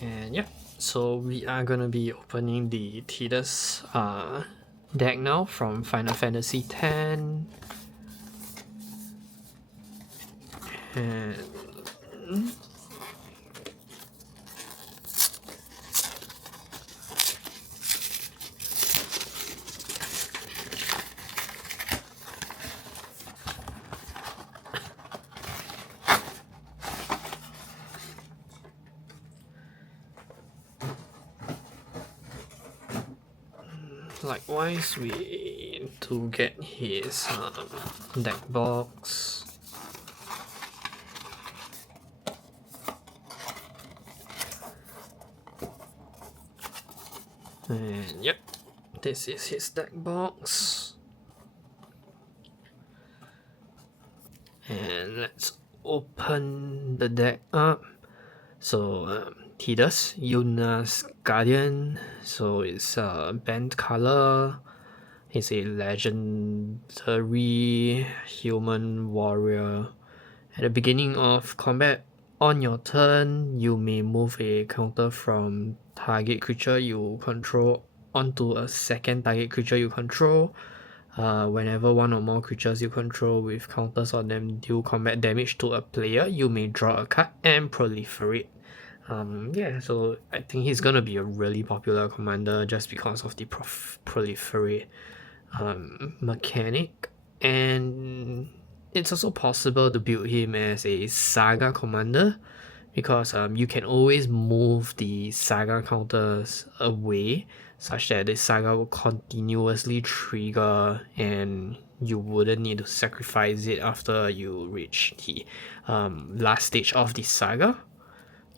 And yeah, so we are gonna be opening the Tidus deck now from Final Fantasy X. And likewise, we do get his deck box. And yep, this is his deck box. And let's open the deck up. So Tidus, Yuna's Guardian. So it's a band color. He's a legendary human warrior. At the beginning of combat, on your turn, you may move a counter from target creature you control onto a second target creature you control. Whenever one or more creatures you control with counters on them deal combat damage to a player, you may draw a card and proliferate. Yeah, so I think he's gonna be a really popular commander just because of the proliferate mechanic, and it's also possible to build him as a saga commander because you can always move the saga counters away such that the saga will continuously trigger and you wouldn't need to sacrifice it after you reach the last stage of the saga.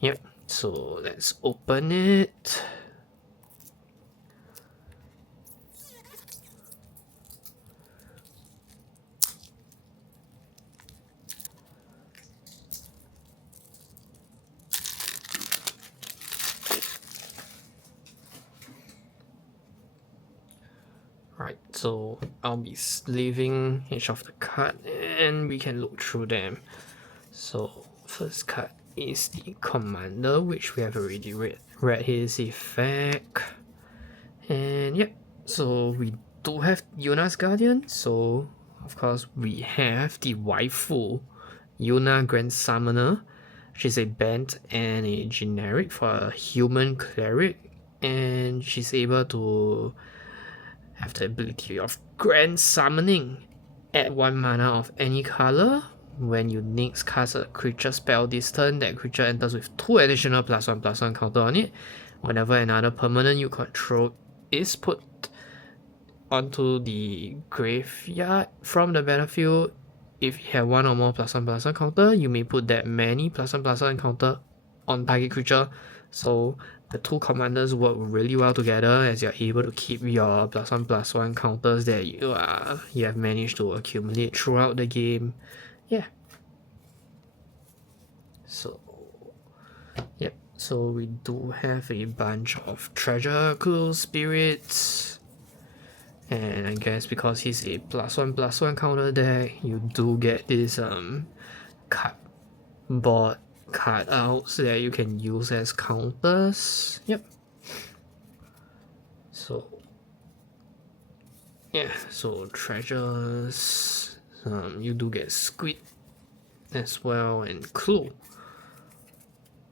Yep, so let's open it. Right, so I'll be leaving each of the card and we can look through them. So first card is the commander, which we have already read his effect. And yep, so we do have Yuna's Guardian, so of course we have the waifu Yuna Grand Summoner. She's a band and a generic for a human cleric, and she's able to have the ability of Grand Summoning. Add 1 mana of any color. When you next cast a creature spell this turn, that creature enters with 2 additional +1/+1 counter on it. Whenever another permanent you control is put onto the graveyard from the battlefield, if you have 1 or more +1/+1 counter, you may put that many +1/+1 counter on target creature. So the two commanders work really well together as you're able to keep your +1/+1 counters that you have managed to accumulate throughout the game. Yeah. So yep. So we do have a bunch of treasure cool spirits. And I guess because he's a +1/+1 counter deck, you do get this cardboard cutouts that you can use as counters. Yep. So yeah, so treasures. You do get squid as well and clue.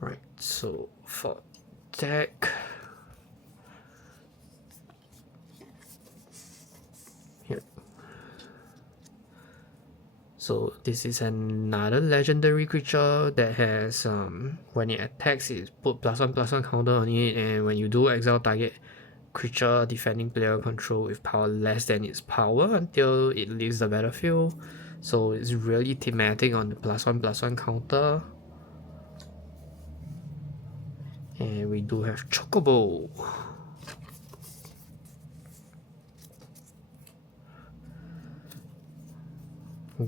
Right. So for deck. So this is another legendary creature that has when it attacks it put +1/+1 counter on it, and when you do exile target creature defending player control with power less than its power until it leaves the battlefield. So it's really thematic on the +1/+1 counter. And we do have Chocobo.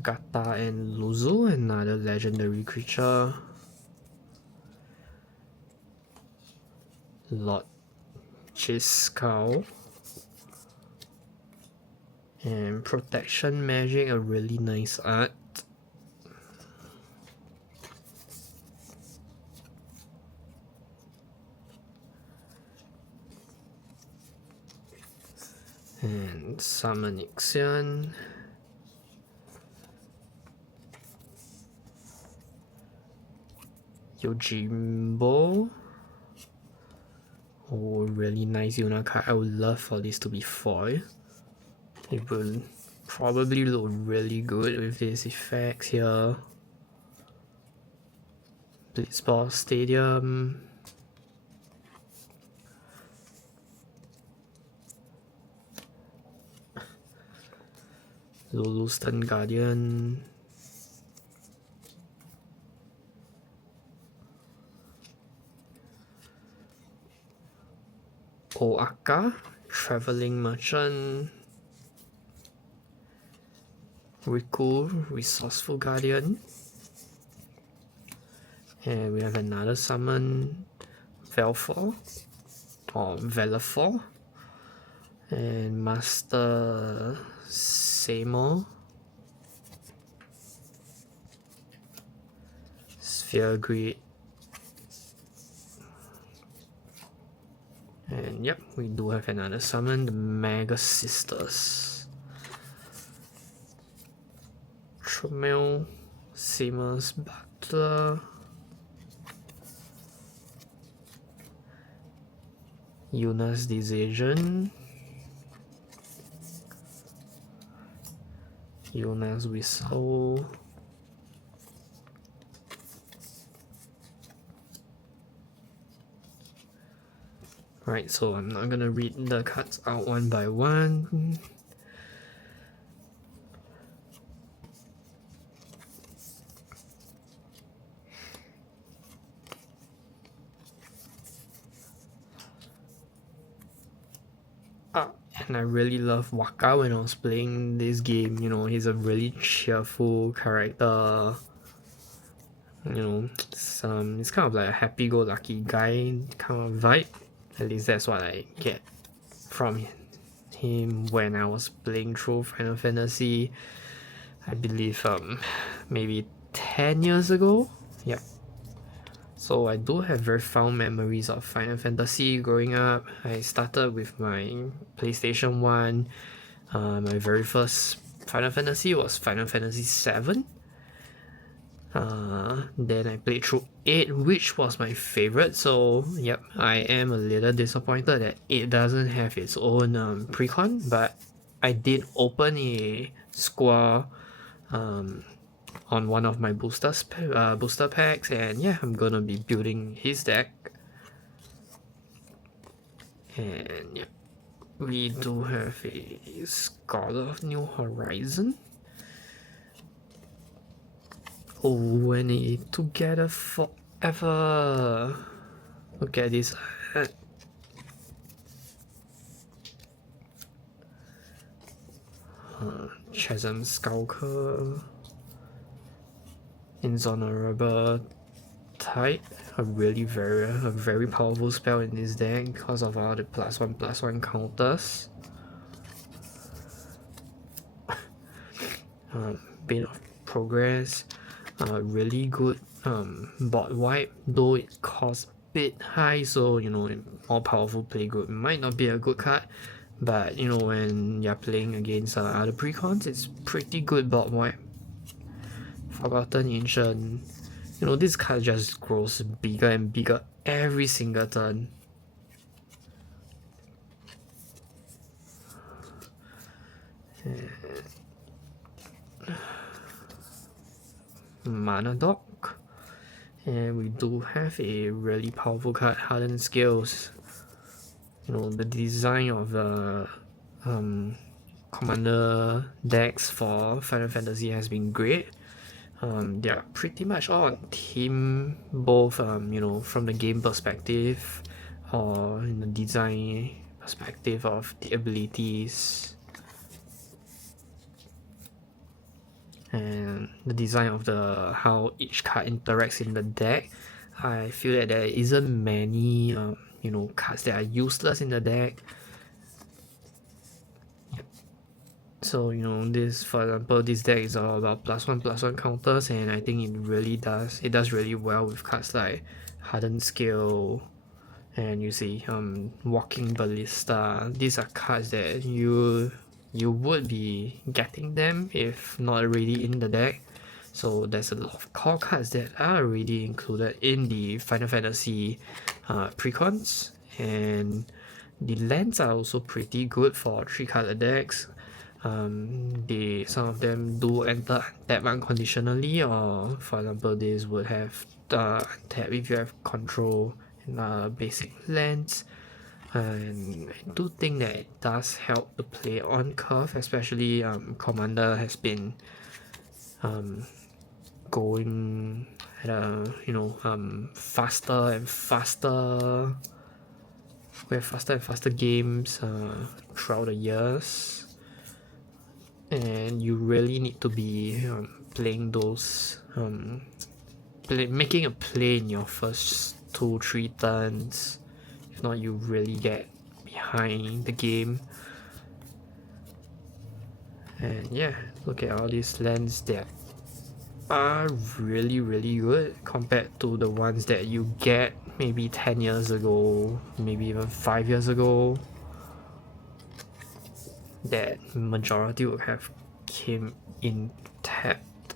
Gata and Luzu, another legendary creature. Lord Chiscow. And Protection Magic, a really nice art. And summon Ixion. Yojimbo. Oh, really nice Yuna card. I would love for this to be foil. It will probably look really good with these effects here. Blitzball Stadium. Lulu Stun Guardian. Oaka, Traveling Merchant. Riku, Resourceful Guardian. And we have another summon, Velfor or Velafor. And Master Seymour. Sphere Grid. And yep, we do have another summon, the Mega Sisters. Tromel, Seamus Butler. Yuna's Decision. Yuna's Whistle. Right, so I'm not gonna read the cards out one by one. And I really love Waka when I was playing this game. You know, he's a really cheerful character. You know, it's kind of like a happy-go-lucky guy kind of vibe. At least that's what I get from him when I was playing through Final Fantasy. I believe maybe 10 years ago. Yep. So I do have very fond memories of Final Fantasy growing up. I started with my PlayStation 1. My very first Final Fantasy was Final Fantasy 7. Then I played through 8, which was my favorite. So yep, I am a little disappointed that 8 doesn't have its own precon, but I did open a square on one of my booster packs, and yeah, I'm gonna be building his deck. And yeah, we do have a Scholar of New Horizon. Oh, when a Together Forever. Look at this. Chasm Skulker. Inhonorable Tide, a very powerful spell in this deck because of all the +1/+1 counters. Bane of Progress, really good board wipe, though it costs a bit high, so you know, more powerful playgroup might not be a good card, but you know, when you're playing against other precons, it's pretty good board wipe. Forgotten Ancient. You know, this card just grows bigger and bigger every single turn. Mana Dock. And we do have a really powerful card, Hardened Scales. You know, the design of the commander decks for Final Fantasy has been great. They are pretty much all on theme, both you know, from the game perspective or in the design perspective of the abilities and the design of the how each card interacts in the deck. I feel that there isn't many you know, cards that are useless in the deck. So you know, this, for example, this deck is all about +1/+1 counters, and I think it does really well with cards like Hardened Scale, And you see Walking Ballista. These are cards that you would be getting them if not already in the deck. So there's a lot of core cards that are already included in the Final Fantasy precons, and the lands are also pretty good for 3-color decks. Some of them do enter tap unconditionally, or for example this would have tap if you have control and basic lands. And I do think that it does help to play on curve, especially Commander has been going at a faster and faster. We have faster and faster games throughout the years, and you really need to be playing those making a play in your first 2-3 turns. If not, you really get behind the game. And yeah, look at all these lands that are really good compared to the ones that you get maybe 10 years ago, maybe even 5 years ago, that majority would have came in tapped.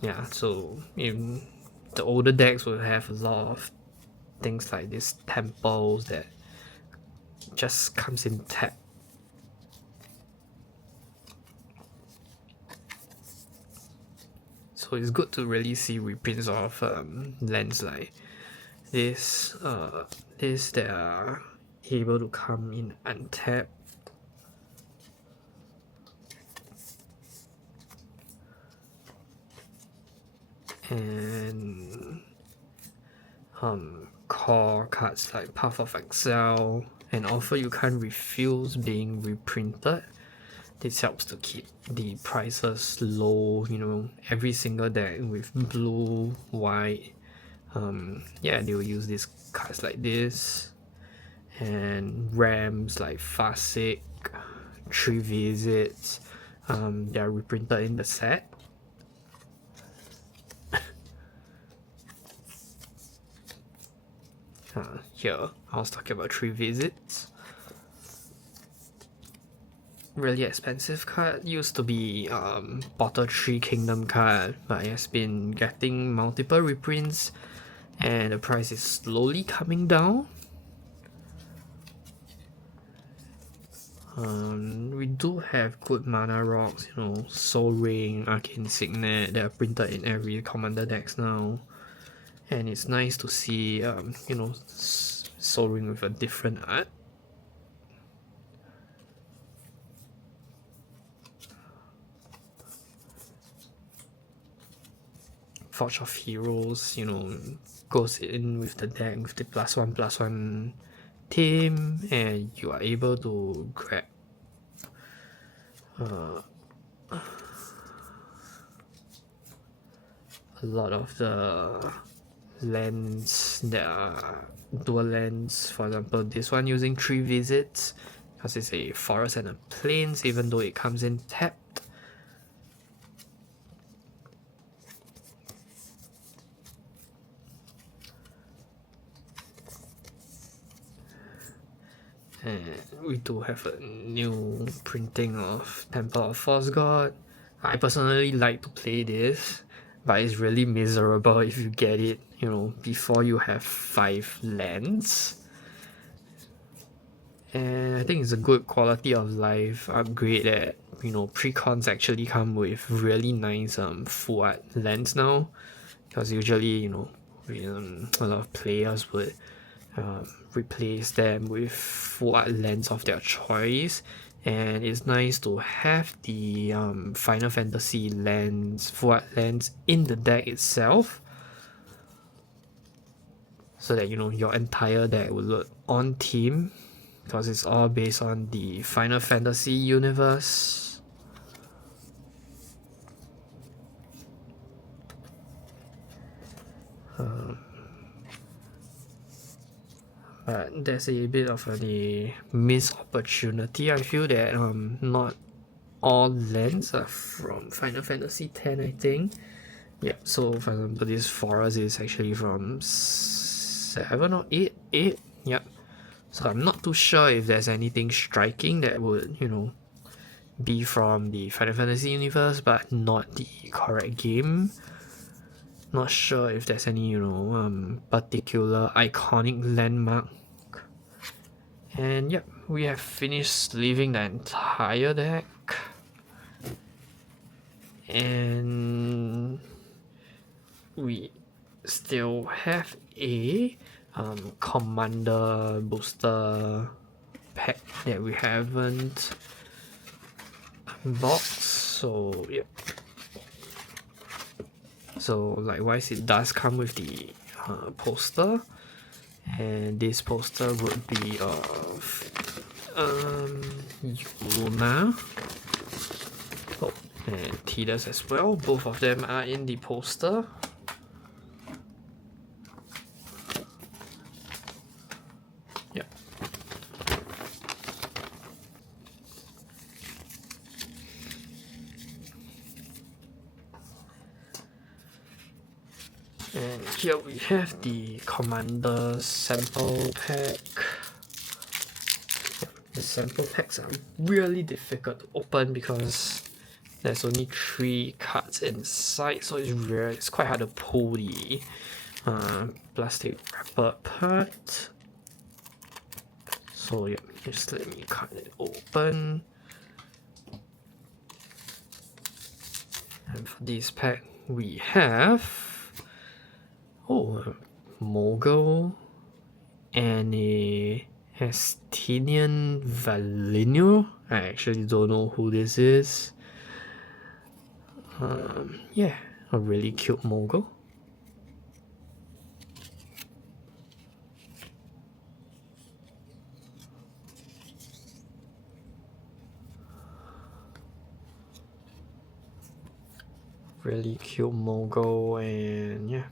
Yeah, so in the older decks will have a lot of things like these temples that just comes in tap. So it's good to really see reprints of lands like this that are able to come in untapped. And core cards like Path of Exile and Offer You Can't Refuse being reprinted. This helps to keep the prices low, every single deck with blue, white. Yeah, they will use these cards like this. And Rams like Farsick, 3 Visits, they are reprinted in the set. Here, I was talking about 3 Visits. Really expensive card. Used to be Bottle 3 Kingdom card, but it has been getting multiple reprints and the price is slowly coming down. We do have good mana rocks, Soul Ring, Arcane Signet, that are printed in every Commander decks now. And it's nice to see, Soul Ring with a different art. Forge of Heroes, goes in with the deck with the +1/+1 team, and you are able to grab a lot of the lands that are dual lands. For example, this one using 3 Visits because it's a forest and a plains, even though it comes in tapped. And we do have a new printing of Temple of Force God. I personally like to play this, but it's really miserable if you get it, before you have 5 lands. And I think it's a good quality of life upgrade that, precons actually come with really nice full art lands now. Because usually, a lot of players would replace them with full art lands of their choice, and it's nice to have the Final Fantasy lands, full art lands in the deck itself, so that your entire deck will look on theme, because it's all based on the Final Fantasy universe. But there's a bit of a missed opportunity. I feel that not all lands are from Final Fantasy X, I think. Yeah, so for example, this forest is actually from 7 or 8. Yep. So I'm not too sure if there's anything striking that would, you know, be from the Final Fantasy universe, but not the correct game. Not sure if there's any, you know, particular iconic landmark. And yep, we have finished leaving the entire deck. And we still have a commander booster pack that we haven't unboxed. So yep. So likewise, it does come with the poster, and this poster would be of Yuna, oh, and Tidus as well. Both of them are in the poster. Yep. And here we have the Commander sample pack. The sample packs are really difficult to open because there's only 3 cards inside, so it's quite hard to pull the plastic wrapper apart. So yeah, just let me cut it open. And for this pack, we have Mogul and a Hestinian Valinor. I actually don't know who this is. Yeah, a really cute Mogul. Really cute Mogul, and yeah.